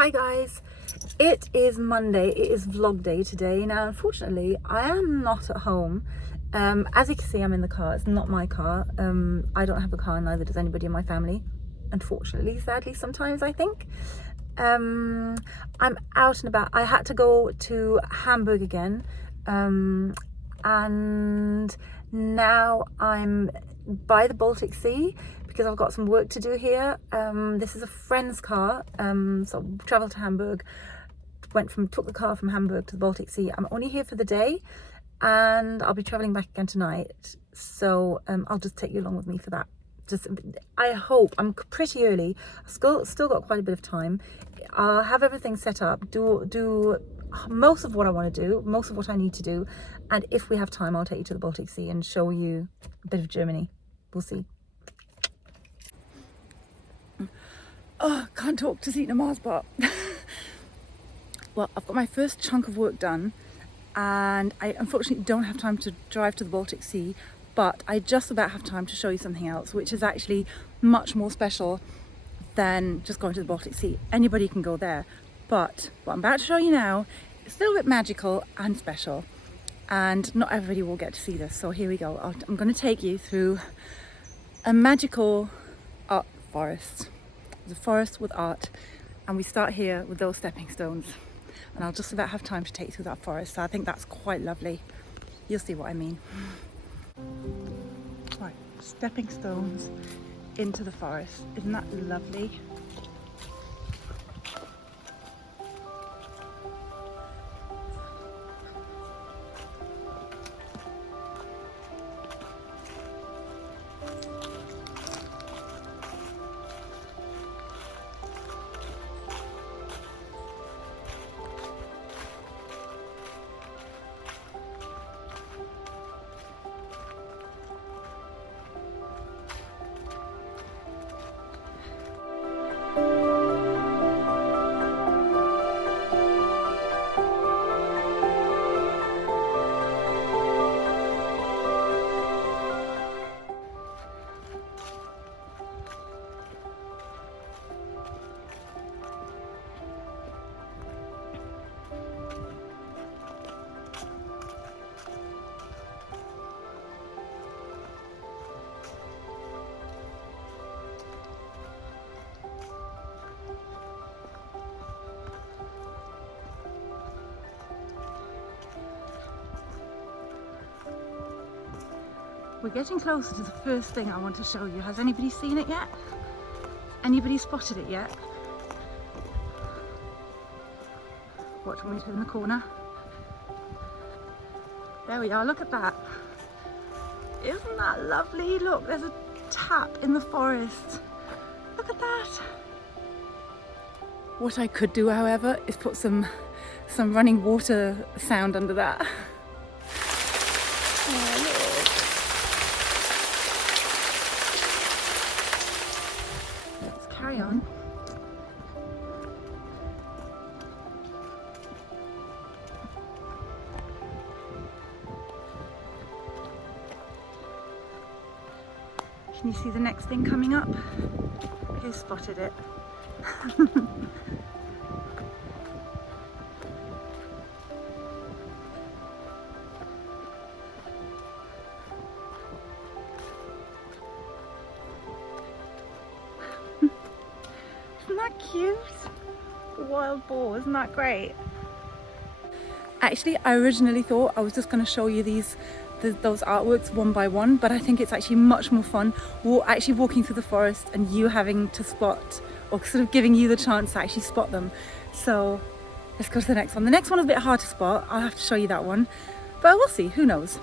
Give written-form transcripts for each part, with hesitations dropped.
Hi guys, it is Monday, it is vlog day today. Now unfortunately I am not at home. As you can see, I'm in the car. It's not my car. I don't have a car, neither does anybody in my family, unfortunately, sadly sometimes I think. I'm out and about. I had to go to Hamburg again, and now I'm by the Baltic Sea because I've got some work to do here. This is a friend's car, so I travelled to Hamburg, took the car from Hamburg to the Baltic Sea. I'm only here for the day and I'll be travelling back again tonight, so I'll just take you along with me for that. I hope, I'm pretty early, I've still got quite a bit of time. I'll have everything set up, do most of what I want to do, most of what I need to do, and if we have time I'll take you to the Baltic Sea and show you a bit of Germany. We'll see. Oh, can't talk to Zita Mars, but well, I've got my first chunk of work done and I unfortunately don't have time to drive to the Baltic Sea, but I just about have time to show you something else, which is actually much more special than just going to the Baltic Sea. Anybody can go there, but what I'm about to show you now is a little bit magical and special, and not everybody will get to see this. So here we go. I'm going to take you through a magical art forest. It's a forest with art, and we start here with those stepping stones, and I'll just about have time to take you through that forest, so I think that's quite lovely. You'll see what I mean. Right, stepping stones into the forest. Isn't that lovely? We're getting closer to the first thing I want to show you. Has anybody seen it yet? Anybody spotted it yet? Watch when we turn the corner. There we are, look at that. Isn't that lovely? Look, there's a tap in the forest. Look at that. What I could do, however, is put some running water sound under that. Oh, look. Carry on. Can you see the next thing coming up? Who spotted it? Isn't that cute? Wild boar, isn't that great? Actually, I originally thought I was just going to show you those artworks one by one, but I think it's actually much more fun actually walking through the forest and you having to spot, or sort of giving you the chance to actually spot them. So let's go to the next one. The next one is a bit hard to spot. I'll have to show you that one, but we'll see, who knows.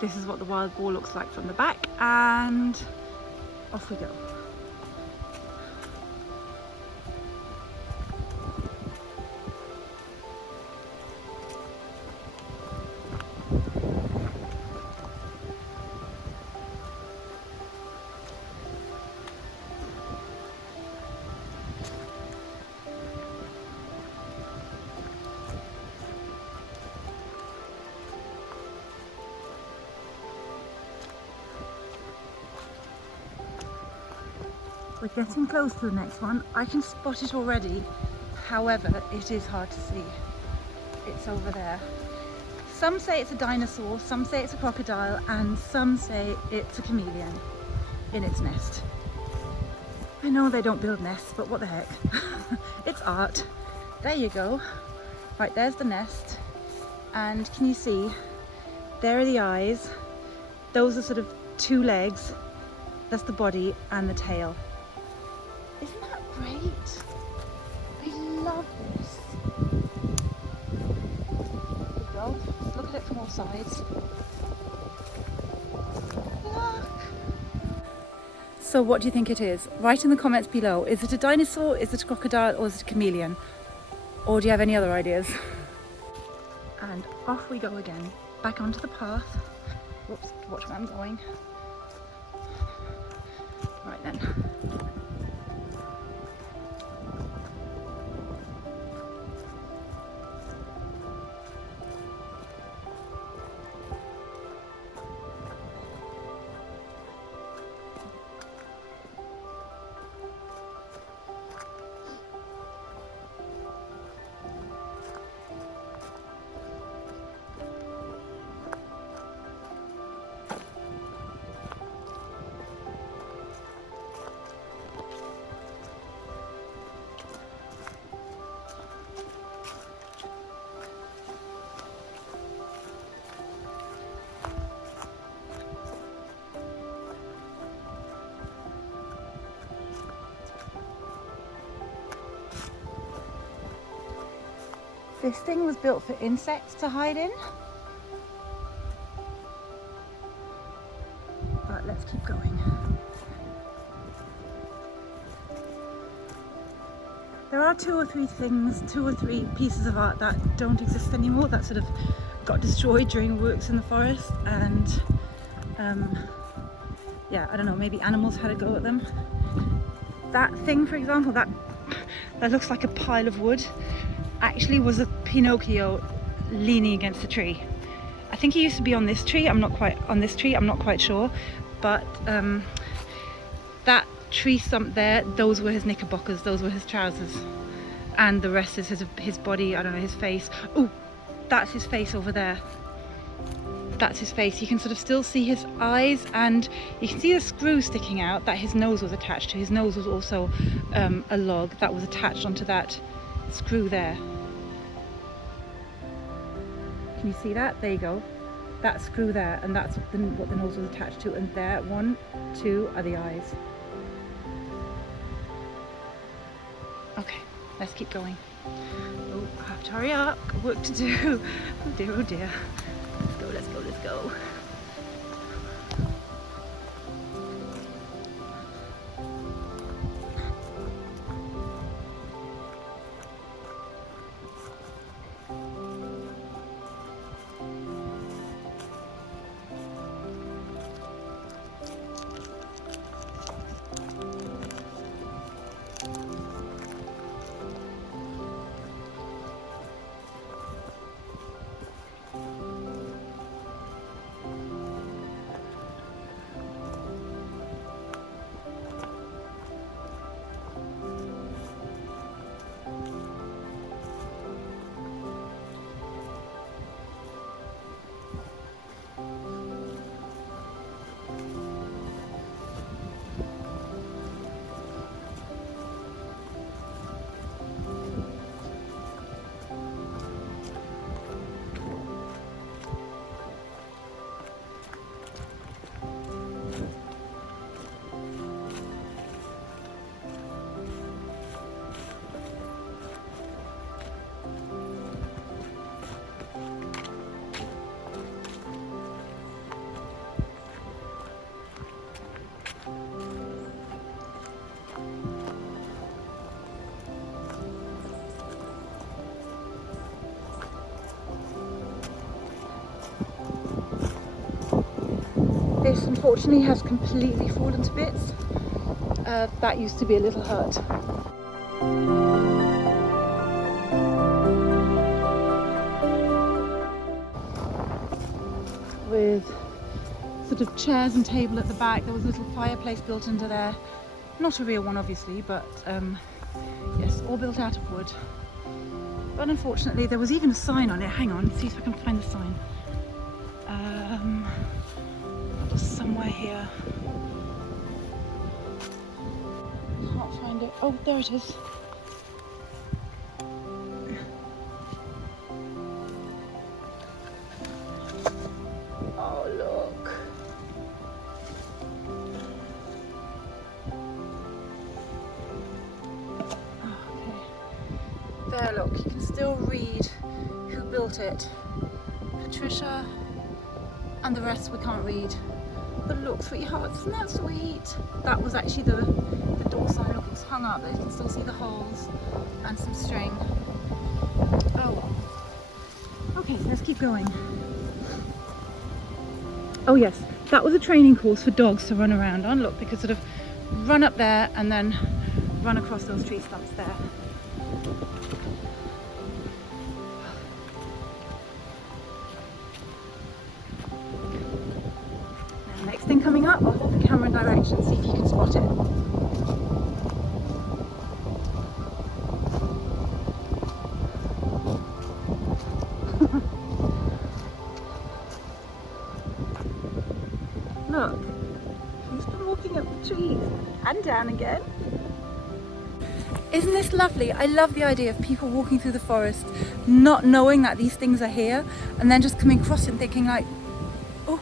This is what the wild boar looks like from the back, and off we go. We're getting close to the next one. I can spot it already. However, it is hard to see. It's over there. Some say it's a dinosaur, some say it's a crocodile, and some say it's a chameleon in its nest. I know they don't build nests, but what the heck. It's art. There you go. Right, there's the nest. And can you see? There are the eyes. Those are sort of two legs. That's the body and the tail. Isn't that great? I love this. There you go. Let's look at it from all sides. Look. So what do you think it is? Write in the comments below. Is it a dinosaur, is it a crocodile, or is it a chameleon? Or do you have any other ideas? And off we go again, back onto the path. Whoops, watch where I'm going. Right then. This thing was built for insects to hide in. But let's keep going. There are two or three pieces of art that don't exist anymore, that sort of got destroyed during works in the forest, and yeah, I don't know, maybe animals had a go at them. That thing, for example, that looks like a pile of wood, actually was a Pinocchio leaning against a tree. I think he used to be on this tree. I'm not quite sure, but that tree stump there, those were his knickerbockers, those were his trousers, and the rest is his body. I don't know, his face. Oh, that's his face over there. That's his face. You can sort of still see his eyes, and you can see the screw sticking out that his nose was attached to. His nose was also a log that was attached onto that screw there. Can you see that? There you go. That screw there, and that's what the nose was attached to, and there, 1, 2 are the eyes. Okay, let's keep going. Oh, I have to hurry up. Got work to do. Oh dear, oh dear. Let's go, let's go, let's go. This unfortunately has completely fallen to bits. That used to be a little hut. With sort of chairs and table at the back. There was a little fireplace built into there. Not a real one obviously, but yes, all built out of wood. But unfortunately, there was even a sign on it. Hang on, see if I can find the sign. It was somewhere here. Can't find it. Oh, there it is. Oh, look. There, look, you can still read who built it. Patricia, and the rest we can't read. But look, sweethearts, isn't that sweet? That was actually the door sign. Look, it's hung up, but you can still see the holes and some string. Oh. Okay, so let's keep going. Oh yes, that was a training course for dogs to run around on. Look, they could sort of run up there and then run across those tree stumps there. Next thing coming up, I'll hold the camera in direction, see if you can spot it. Look, he's been walking up the trees and down again. Isn't this lovely? I love the idea of people walking through the forest, not knowing that these things are here, and then just coming across it and thinking like, oh,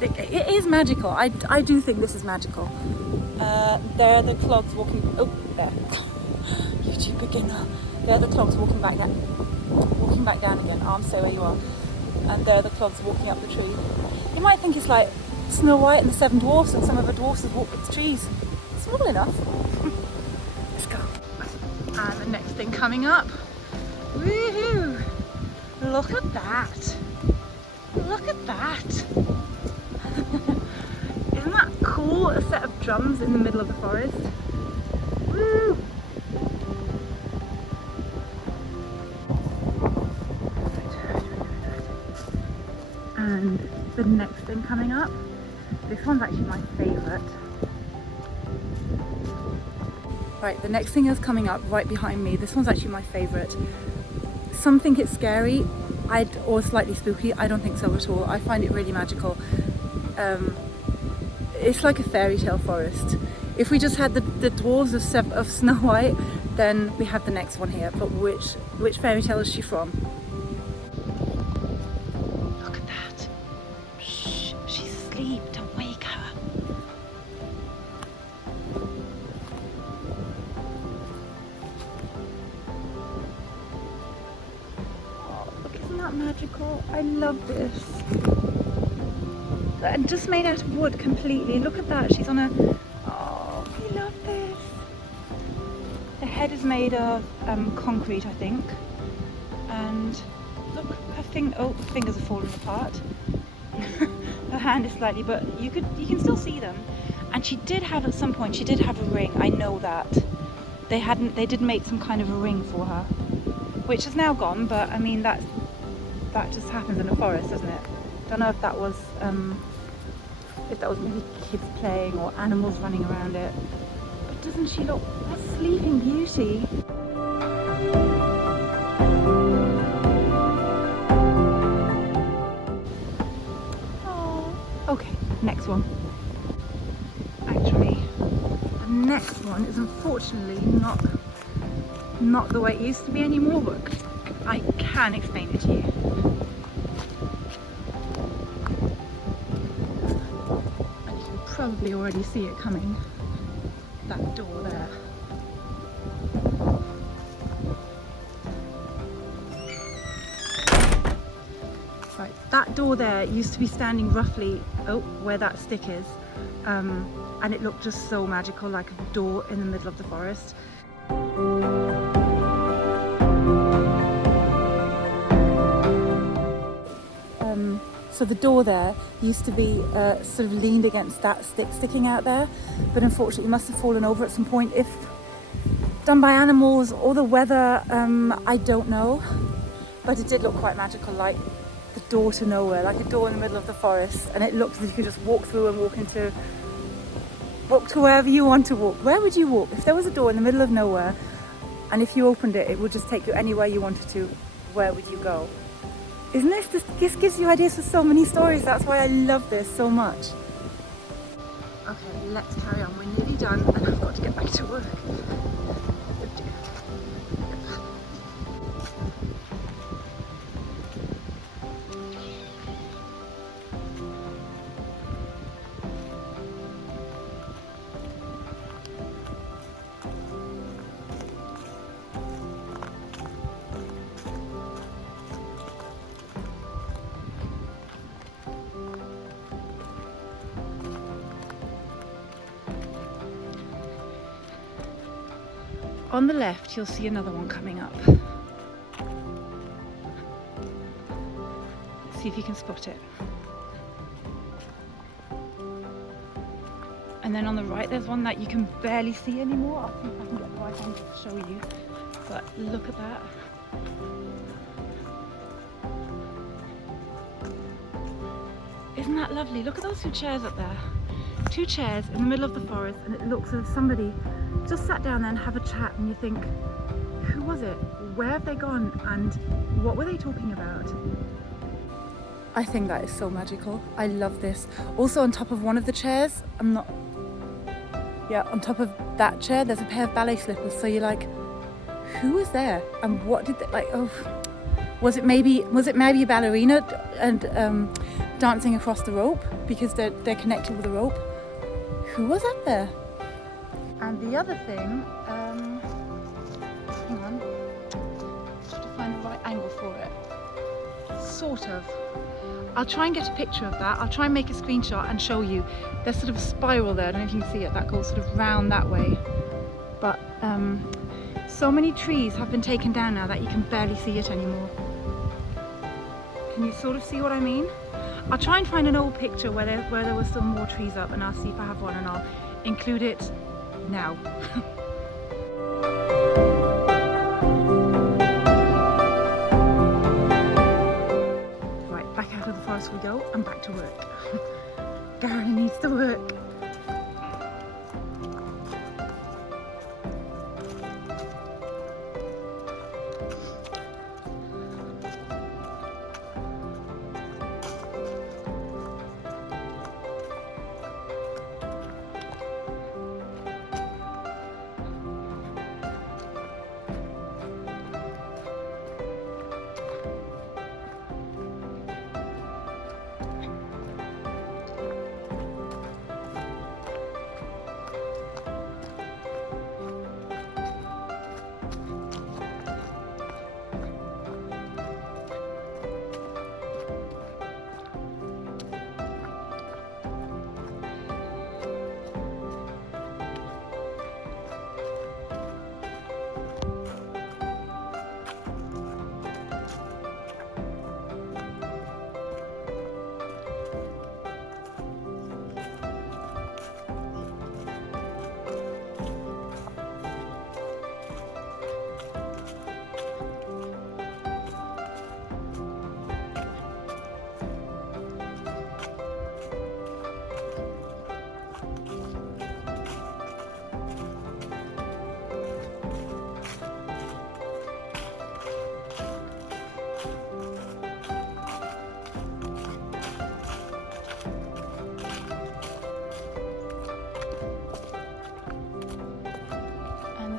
it is magical. I do think this is magical. There are the clogs walking, oh, there. YouTube beginner. There are the clogs walking back down again. Arms stay where you are. And there are the clogs walking up the tree. You might think it's like Snow White and the Seven Dwarfs, and some of the dwarfs have walked up the trees. Small enough. Let's go. And the next thing coming up. Woohoo! Look at that. Look at that. Isn't that cool? A set of drums in the middle of the forest. Woo! And the next thing coming up. This one's actually my favourite. Right, the next thing is coming up right behind me. This one's actually my favourite. Some think it's scary, or slightly spooky. I don't think so at all. I find it really magical. It's like a fairy tale forest. If we just had the dwarves of Snow White, then we have the next one here. But which fairy tale is she from? Look at that. Shh, she's asleep. Don't wake her. Magical. I love this. And just made out of wood completely. Look at that. She's on a... Oh, I love this. The head is made of concrete, I think. And look, her fingers are falling apart. Her hand is slightly, but you can still see them. And she did have, at some point, she did have a ring. I know that. They did make some kind of a ring for her, which is now gone, but I mean, that just happens in a forest, doesn't it? Don't know if that was maybe kids playing or animals running around it. But doesn't she look a sleeping beauty? Oh. Okay, next one. Actually, the next one is unfortunately not the way it used to be anymore, but I can explain it to you. And you can probably already see it coming. That door there. Right, that door there used to be standing roughly where that stick is. And it looked just so magical, like a door in the middle of the forest. So the door there used to be sort of leaned against that stick sticking out there, but unfortunately it must have fallen over at some point. If done by animals or the weather, I don't know, but it did look quite magical, like the door to nowhere, like a door in the middle of the forest, and it looked as if you could just walk through and walk to wherever you want to walk. Where would you walk? If there was a door in the middle of nowhere, and if you opened it, it would just take you anywhere you wanted to. Where would you go? Isn't this gives you ideas for so many stories. That's why I love this so much. Okay, let's carry on. We're nearly done and I've got to get back to work. On the left, you'll see another one coming up. See if you can spot it. And then on the right, there's one that you can barely see anymore. I'll see if I can get the right angle to show you. But look at that. Isn't that lovely? Look at those two chairs up there. Two chairs in the middle of the forest, and it looks as if somebody just sat down there and have a chat, and you think, who was it? Where have they gone? And what were they talking about? I think that is so magical. I love this. Also on top of one of the chairs, on top of that chair, there's a pair of ballet slippers. So you're like, who was there? And what did they, was it maybe a ballerina and dancing across the rope because they're connected with a rope? Who was up there? And the other thing, hang on, just to find the right angle for it. Sort of. I'll try and get a picture of that. I'll try and make a screenshot and show you. There's sort of a spiral there. I don't know if you can see it. That goes sort of round that way. But so many trees have been taken down now that you can barely see it anymore. Can you sort of see what I mean? I'll try and find an old picture where there were still more trees up, and I'll see if I have one and I'll include it now. Right, back out of the forest we go and back to work. Gary needs to work.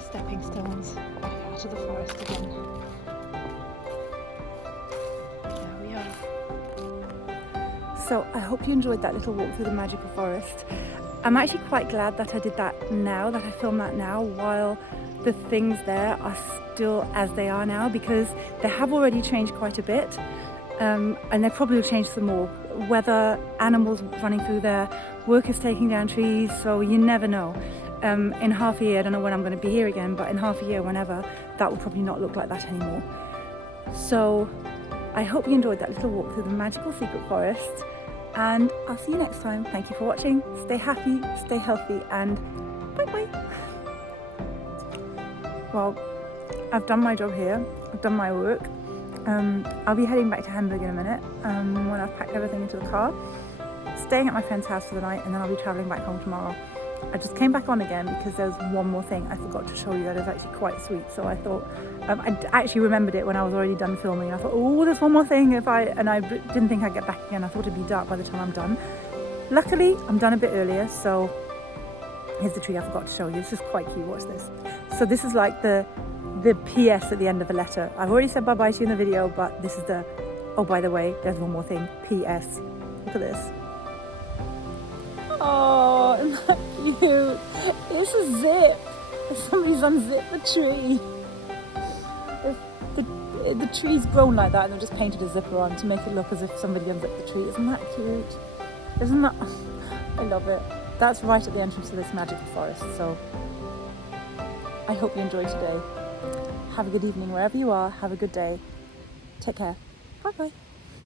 Stepping stones back out of the forest again. There we are. So I hope you enjoyed that little walk through the magical forest. I'm actually quite glad that I did that now, that I filmed that now, while the things there are still as they are now, because they have already changed quite a bit, and they probably will change some more. Whether animals running through there, workers taking down trees, so you never know. In half a year, I don't know when I'm going to be here again, but in half a year, whenever, that will probably not look like that anymore. So I hope you enjoyed that little walk through the magical secret forest, and I'll see you next time. Thank you for watching. Stay happy, stay healthy, and bye-bye. Well, I've done my job here. I've done my work. I'll be heading back to Hamburg in a minute when I've packed everything into the car, staying at my friend's house for the night, and then I'll be travelling back home tomorrow. I just came back on again because there's one more thing I forgot to show you that is actually quite sweet. So I thought, I actually remembered it when I was already done filming. I thought, oh, there's one more thing. And I didn't think I'd get back again. I thought it'd be dark by the time I'm done. Luckily, I'm done a bit earlier. So here's the tree I forgot to show you. It's just quite cute. Watch this. So this is like the PS at the end of a letter. I've already said bye-bye to you in the video, but this is the, oh, by the way, there's one more thing. PS. Look at this. Oh, isn't that cute? It's a zip. Somebody's unzipped the tree. The tree's grown like that and they've just painted a zipper on to make it look as if somebody unzipped the tree. Isn't that cute? Isn't that? I love it. That's right at the entrance to this magical forest. So I hope you enjoyed today. Have a good evening wherever you are. Have a good day. Take care. Bye bye.